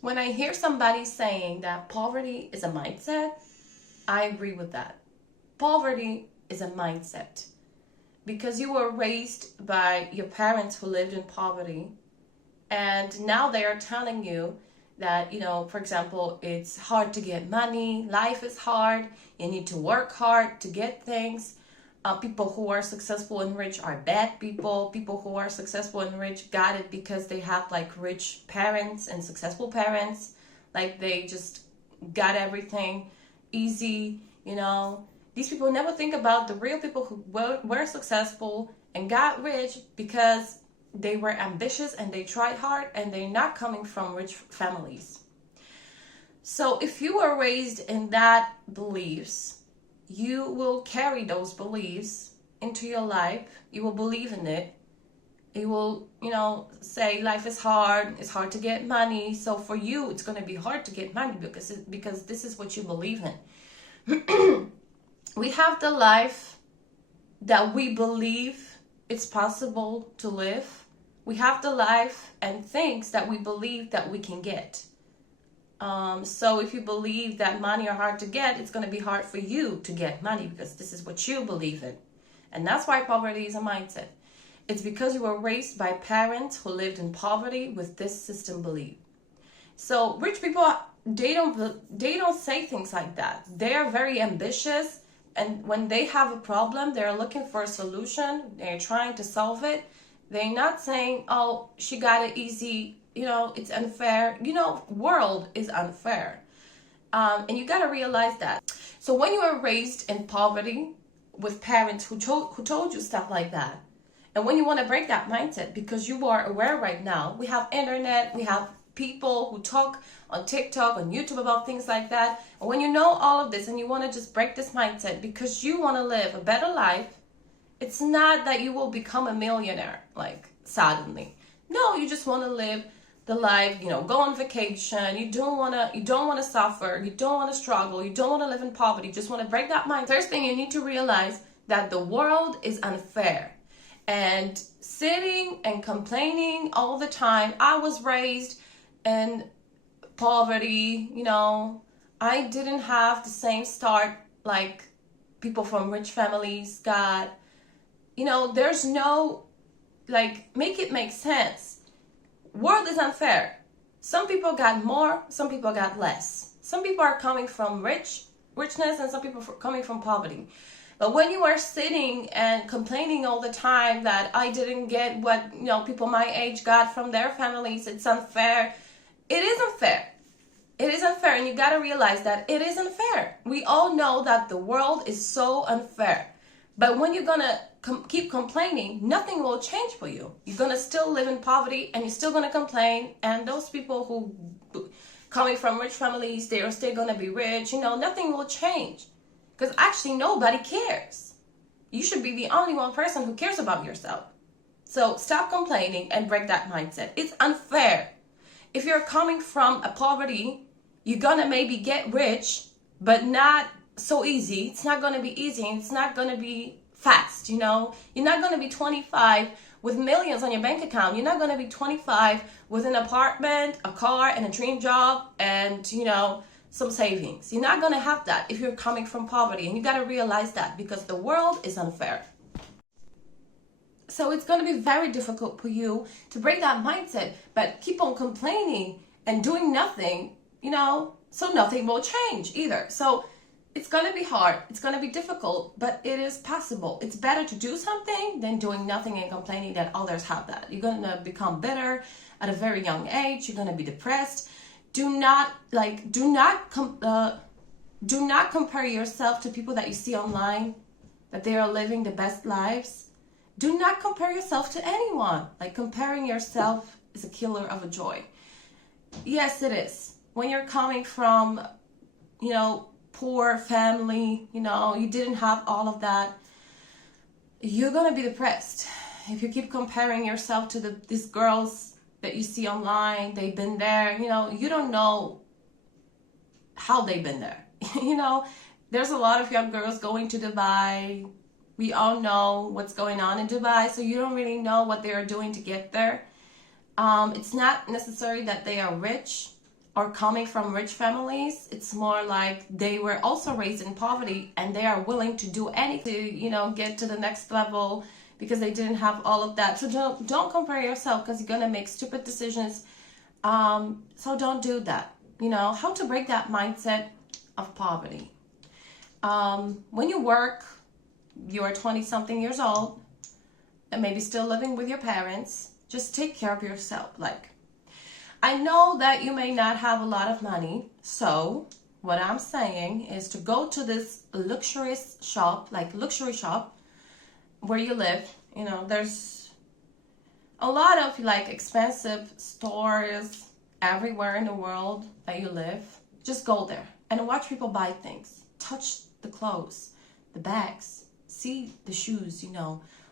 When I hear somebody saying that poverty is a mindset, I agree with that. Poverty is a mindset because you were raised by your parents who lived in poverty, and now they are telling you that, for example, it's hard to get money, life is hard, you need to work hard to get things. People who are successful and rich are bad people. People who are successful and rich got it because they have like rich parents and successful parents. Like they just got everything easy. These people never think about the real people who were successful and got rich because they were ambitious and they tried hard, and they're not coming from rich families. So if you were raised in that beliefs, you will carry those beliefs into your life. You will believe in it. You will, say life is hard. It's hard to get money. So for you, it's going to be hard to get money because this is what you believe in. We have the life that we believe it's possible to live. We have the life and things that we believe that we can get. So if you believe that money are hard to get, it's going to be hard for you to get money because this is what you believe in. And that's why poverty is a mindset. It's because you were raised by parents who lived in poverty with this system belief. So rich people, they don't say things like that. They are very ambitious, and when they have a problem, they're looking for a solution. They're trying to solve it. They're not saying, "Oh, she got it easy. It's unfair." World is unfair. And you got to realize that. So when you are raised in poverty with parents who told you stuff like that, and when you want to break that mindset, because you are aware right now, we have internet, we have people who talk on TikTok, on YouTube about things like that. And when you know all of this and you want to just break this mindset because you want to live a better life, it's not that you will become a millionaire, like suddenly. No, you just want to live the life, go on vacation. You don't want to suffer. You don't want to struggle. You don't want to live in poverty. You just want to break that mind. First thing, you need to realize that the world is unfair. And sitting and complaining all the time. I was raised in poverty, I didn't have the same start like people from rich families got. There's no, make it make sense. World is unfair. Some people got more, some people got less. Some people are coming from richness, and some people are coming from poverty. But when you are sitting and complaining all the time that I didn't get what, people my age got from their families, it's unfair. It is unfair. It is unfair, and you got to realize that it is unfair. We all know that the world is so unfair. But when you're going to keep complaining, nothing will change for you. You're going to still live in poverty, and you're still going to complain. And those people who coming from rich families, they are still going to be rich. Nothing will change because actually nobody cares. You should be the only one person who cares about yourself. So stop complaining and break that mindset. It's unfair. If you're coming from a poverty, you're going to maybe get rich, but not so easy. It's not going to be easy, and it's not going to be fast. You're not going to be 25 with millions on your bank account. You're not going to be 25 with an apartment, a car, and a dream job, and some savings. You're not going to have that if you're coming from poverty, and you got to realize that because the world is unfair. So it's going to be very difficult for you to break that mindset, but keep on complaining and doing nothing, so nothing will change either. So it's going to be hard. It's going to be difficult, but it is possible. It's better to do something than doing nothing and complaining that others have that. You're going to become bitter at a very young age. You're going to be depressed. Do not compare yourself to people that you see online, that they are living the best lives. Do not compare yourself to anyone. Comparing yourself is a killer of a joy. Yes, it is. When you're coming from, poor family, you didn't have all of that, you're going to be depressed. If you keep comparing yourself to these girls that you see online, they've been there, you don't know how they've been there. There's a lot of young girls going to Dubai. We all know what's going on in Dubai, so you don't really know what they are doing to get there. It's not necessary that they are rich. or coming from rich families. It's more like they were also raised in poverty and they are willing to do anything to, get to the next level because they didn't have all of that. So don't compare yourself, because you're going to make stupid decisions. So don't do that. How to break that mindset of poverty. When you work, you are 20 something years old and maybe still living with your parents, just take care of yourself. Like, I know that you may not have a lot of money, so what I'm saying is to go to this luxurious shop, like luxury shop where you live. There's a lot of like expensive stores everywhere in the world that you live. Just go there and watch people buy things. Touch the clothes, the bags, see the shoes,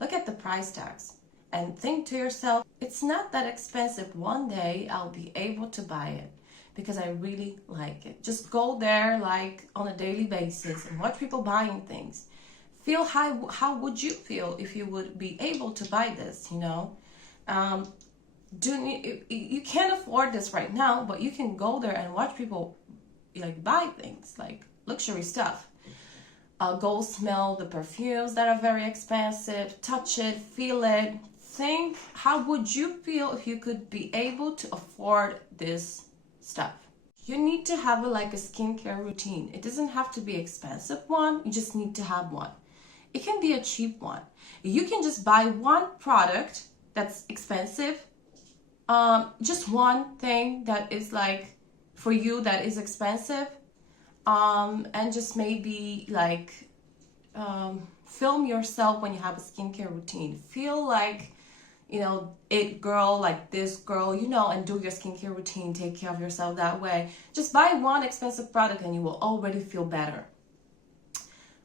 look at the price tags and think to yourself, it's not that expensive. One day I'll be able to buy it because I really like it. Just go there like on a daily basis and watch people buying things. Feel how would you feel if you would be able to buy this, you can't afford this right now, but you can go there and watch people like buy things like luxury stuff. Go smell the perfumes that are very expensive, touch it, feel it. Think, how would you feel if you could be able to afford this stuff? You need to have a skincare routine. It doesn't have to be an expensive one. You just need to have one. It can be a cheap one. You can just buy one product that's expensive. Just one thing that is like for you that is expensive. And just maybe film yourself when you have a skincare routine. Feel like, it girl, like this girl, and do your skincare routine. Take care of yourself that way. Just buy one expensive product and you will already feel better.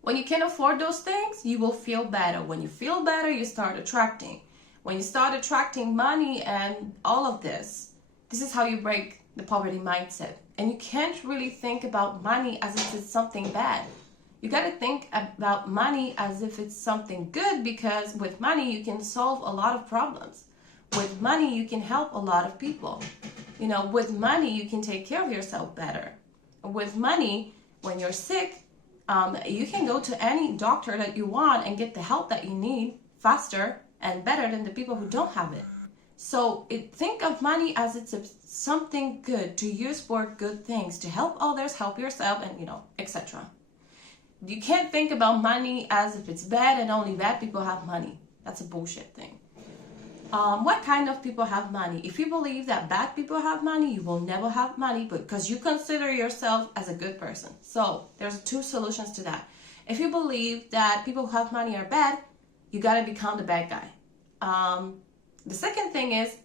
When you can afford those things, you will feel better. When you feel better, you start attracting. When you start attracting money and all of this is how you break the poverty mindset. And you can't really think about money as if it's something bad. You got to think about money as if it's something good, because with money you can solve a lot of problems. With money you can help a lot of people. With money you can take care of yourself better. With money, when you're sick, you can go to any doctor that you want and get the help that you need faster and better than the people who don't have it. So think of money as it's something good to use for good things, to help others, help yourself, and etc. You can't think about money as if it's bad and only bad people have money. That's a bullshit thing. What kind of people have money? If you believe that bad people have money, you will never have money, because you consider yourself as a good person. So there's two solutions to that. If you believe that people who have money are bad, you got to become the bad guy. The second thing is,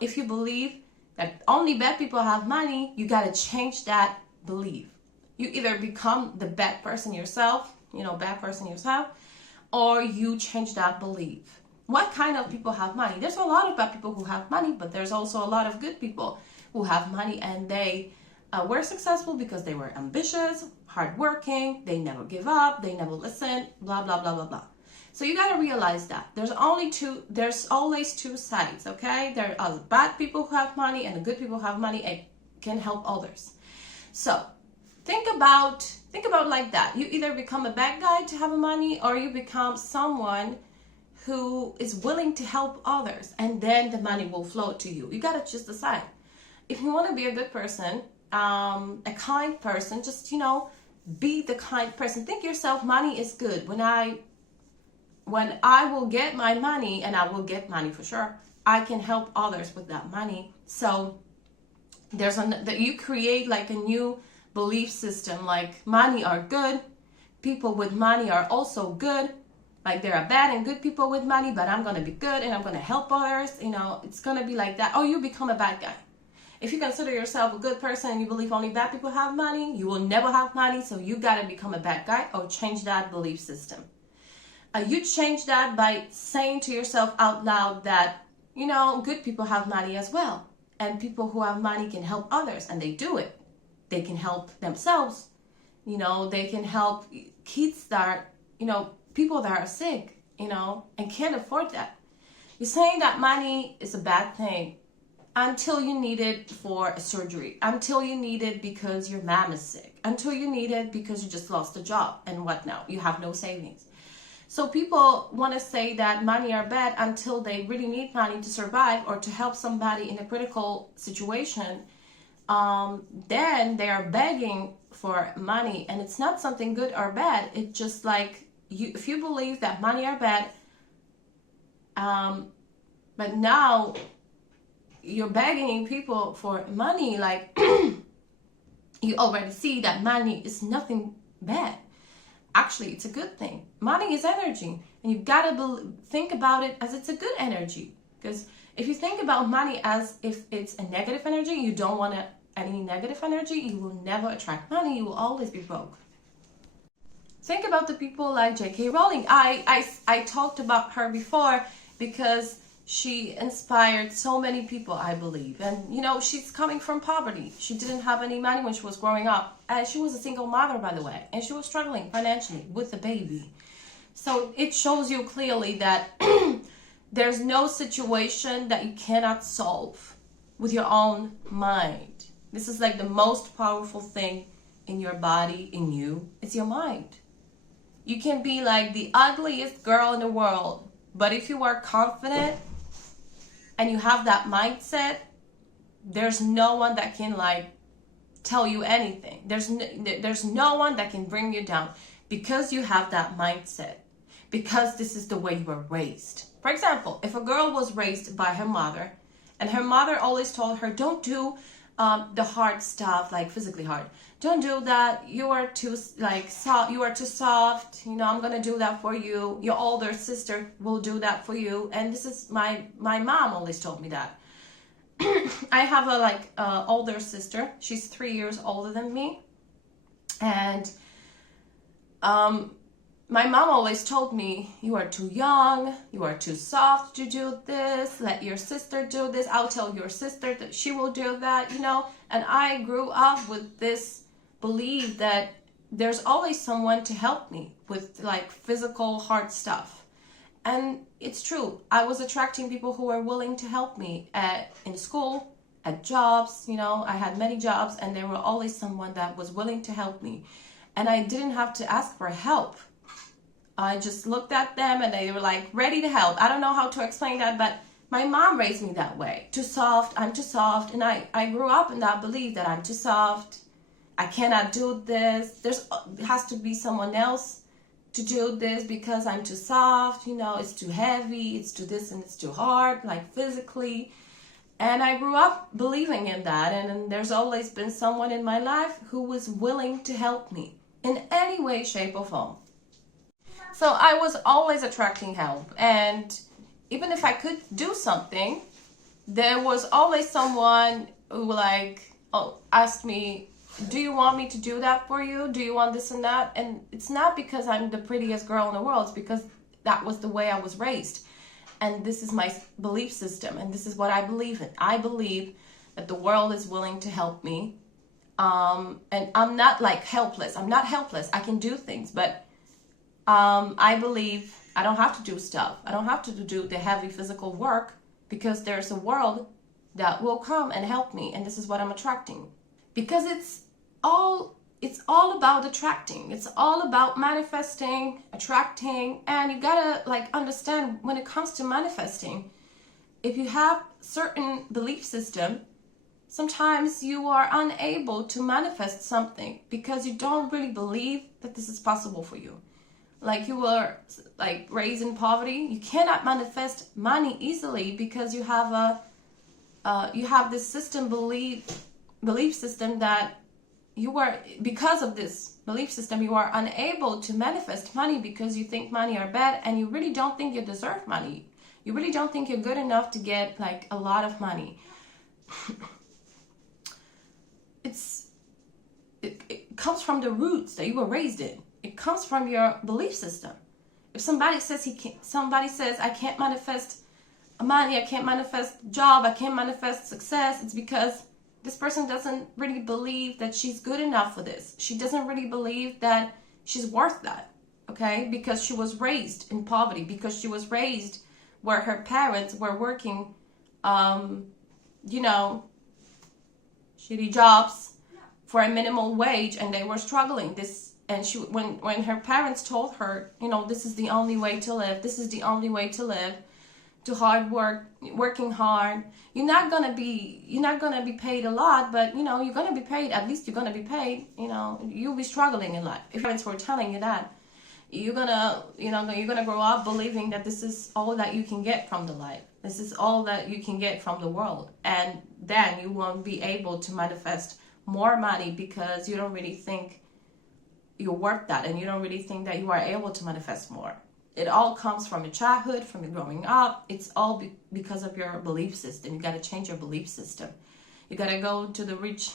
if you believe that only bad people have money, you got to change that belief. You either become the bad person yourself, or you change that belief. What kind of people have money? There's a lot of bad people who have money, but there's also a lot of good people who have money, and they were successful because they were ambitious, hardworking, they never give up, they never listen, blah, blah, blah, blah, blah. So you got to realize that there's always two sides, okay? There are bad people who have money and the good people who have money and can help others. So think about like that. You either become a bad guy to have money, or you become someone who is willing to help others, and then the money will flow to you. You got to just decide. If you want to be a good person, a kind person, just, be the kind person. Think yourself, money is good. When I will get my money, and I will get money for sure, I can help others with that money. So you create like a new belief system, like money are good, people with money are also good. Like there are bad and good people with money, but I'm going to be good and I'm going to help others. It's going to be like that. Or you become a bad guy. If you consider yourself a good person and you believe only bad people have money, you will never have money. So you got to become a bad guy or change that belief system. You change that by saying to yourself out loud that, good people have money as well. And people who have money can help others, and they do it. They can help themselves. They can help kids that are, people that are sick, and can't afford that. You're saying that money is a bad thing. until you need it for a surgery, until you need it because your mom is sick, until you need it because you just lost a job, and what now? You have no savings. So people want to say that money are bad until they really need money to survive or to help somebody in a critical situation. Then they are begging for money, and it's not something good or bad. It's just like, if you believe that money are bad, but now you're begging people for money, like you already see that money is nothing bad. Actually, it's a good thing. Money is energy, and you've got to think about it as it's a good energy. Because if you think about money as if it's a negative energy, you don't want any negative energy, you will never attract money. You will always be broke. Think about the people like J.K. Rowling. I talked about her before because she inspired so many people, I believe. And, you know, she's coming from poverty. She didn't have any money when she was growing up. And she was a single mother, by the way. And she was struggling financially with the baby. So it shows you clearly that there's no situation that you cannot solve with your own mind. This is like the most powerful thing in your body, in you. It's your mind. You can be like the ugliest girl in the world. But if you are confident, and you have that mindset, there's no one that can like tell you anything. There's no one that can bring you down because you have that mindset. Because this is the way you were raised. For example, if a girl was raised by her mother, and her mother always told her, don't do the hard stuff, like physically hard. Don't do that. You are too soft. You are too soft. You know, I'm gonna do that for you. Your older sister will do that for you. And this is my mom always told me that. I have a older sister. She's 3 years older than me, and my mom always told me, you are too young, you are too soft to do this, let your sister do this, I'll tell your sister that she will do that, you know. And I grew up with this belief that there's always someone to help me with like physical hard stuff. And it's true, I was attracting people who were willing to help me in school, at jobs, you know. I had many jobs, and there were always someone that was willing to help me. And I didn't have to ask for help. I just looked at them and they were like ready to help. I don't know how to explain that, but my mom raised me that way. Too soft, I'm too soft. And I grew up in that belief that I'm too soft. I cannot do this. There has to be someone else to do this because I'm too soft. You know, it's too heavy, it's too this and it's too hard, like physically. And I grew up believing in that. And there's always been someone in my life who was willing to help me in any way, shape, or form. So I was always attracting help, and even if I could do something, there was always someone who asked me, do you want me to do that for you? Do you want this and that? And it's not because I'm the prettiest girl in the world, it's because that was the way I was raised. And this is my belief system, and this is what I believe in. I believe that the world is willing to help me. And I'm not like helpless. I'm not helpless. I can do things, but I believe I don't have to do stuff. I don't have to do the heavy physical work because there's a world that will come and help me. And this is what I'm attracting. Because it's all about attracting. It's all about manifesting, attracting. And you gotta understand when it comes to manifesting, if you have certain belief system, sometimes you are unable to manifest something because you don't really believe that this is possible for you. Like you were raised in poverty, you cannot manifest money easily because you have this belief system that because of this belief system you are unable to manifest money because you think money are bad, and you really don't think you deserve money. You really don't think you're good enough to get a lot of money. It comes from the roots that you were raised in. It comes from your belief system. If somebody says I can't manifest money, I can't manifest job, I can't manifest success, it's because this person doesn't really believe that she's good enough for this. She doesn't really believe that she's worth that, okay? Because she was raised in poverty, because she was raised where her parents were working you know, shitty jobs for a minimal wage, and they were struggling. When her parents told her, you know, this is the only way to live, this is the only way to live, to hard work, working hard. You're not gonna be paid a lot, but you know, you're gonna be paid. At least you're gonna be paid. You know, you'll be struggling in life. If parents were telling you that, you're gonna grow up believing that this is all that you can get from the life. This is all that you can get from the world, and then you won't be able to manifest more money because you don't really think you're worth that, and you don't really think that you are able to manifest more. It all comes from your childhood, from your growing up. It's all because of your belief system. You got to change your belief system. You got to go to the rich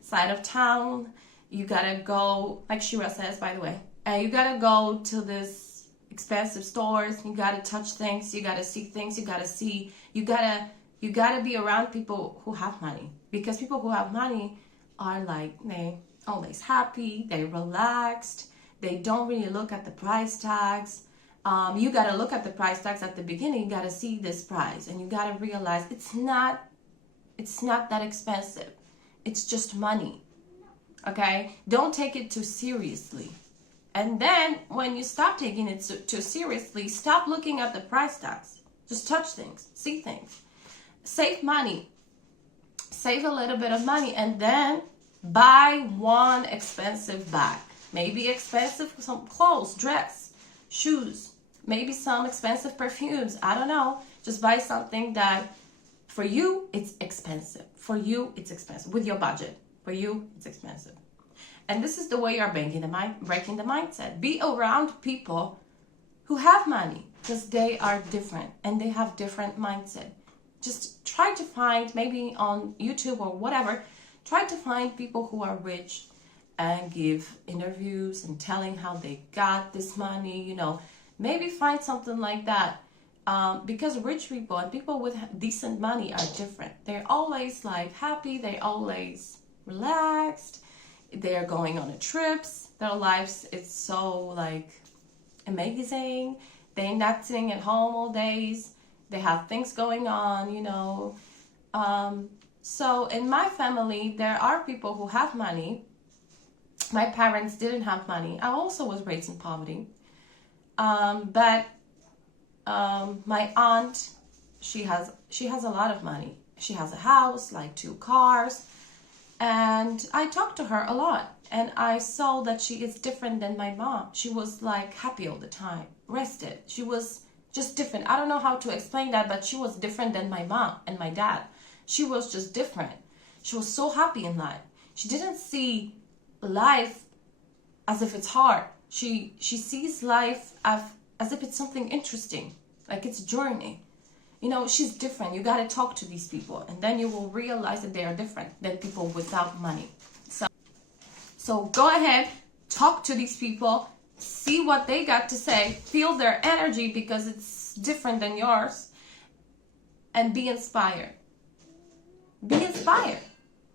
side of town. You got to go, like Shira says, by the way, you got to go to this expensive stores. You got to touch things. You got to see things. You got to be around people who have money, because people who have money are like, they always happy. They relaxed. They don't really look at the price tags. You got to look at the price tags at the beginning. You got to see this price, and you got to realize it's not that expensive. It's just money. Okay? Don't take it too seriously. And then when you stop taking it too seriously, stop looking at the price tags. Just touch things, see things. Save money. Save a little bit of money, and then buy one expensive bag. Maybe expensive, some clothes, dress, shoes, maybe some expensive perfumes. I don't know. Just buy something that for you, it's expensive. For you, it's expensive. With your budget. For you, it's expensive. And this is the way you're breaking the mindset. Be around people who have money, because they are different and they have different mindset. Just try to find, maybe on YouTube or whatever, try to find people who are rich and give interviews and telling how they got this money, you know. Maybe find something like that. Because rich people and people with decent money are different. They're always like happy. They're always relaxed. They're going on trips. Their lives, it's so like amazing. They're not sitting at home all days. They have things going on, you know. So in my family, there are people who have money. My parents didn't have money. I also was raised in poverty. But my aunt, she has a lot of money. She has a house, like 2 cars. And I talked to her a lot. And I saw that she is different than my mom. She was like happy all the time, rested. She was just different. I don't know how to explain that, but she was different than my mom and my dad. She was just different. She was so happy in life. She didn't see life as if it's hard. She sees life as if it's something interesting, like it's a journey. You know, she's different. You got to talk to these people, and then you will realize that they are different than people without money. So go ahead, talk to these people, see what they got to say, feel their energy because it's different than yours, and be inspired. Be inspired.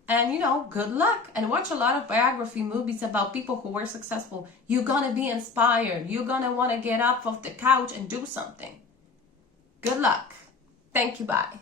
And, you know, good luck. And watch a lot of biography movies about people who were successful. You're going to be inspired. You're going to want to get up off the couch and do something. Good luck. Thank you. Bye.